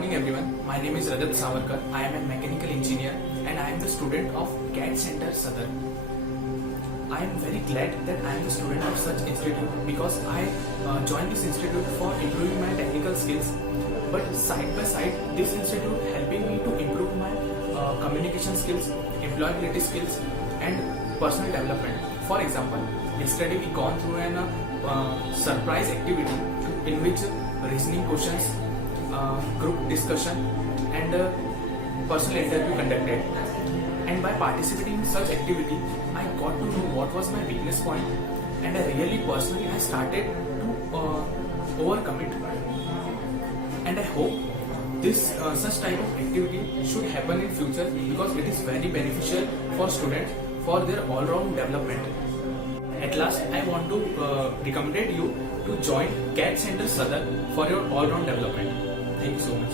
morning everyone. My name is Rajat Sawarkar. I am a mechanical engineer and I am the student of CADD Center Sadar. I am very glad that I am the student of such institute because I joined this institute for improving my technical skills. But side by side, this institute helping me to improve my communication skills, employability skills and personal development. For example, yesterday we gone through an surprise activity in which reasoning questions, group discussion and personal interview conducted. And by participating in such activity, I got to know what was my weakness point and I really personally I started to overcome it. And I hope this such type of activity should happen in future because it is very beneficial for students for their all-round development. At last, I want to recommend you to join CADD Center Sadar for your all-round development. Thank you so much.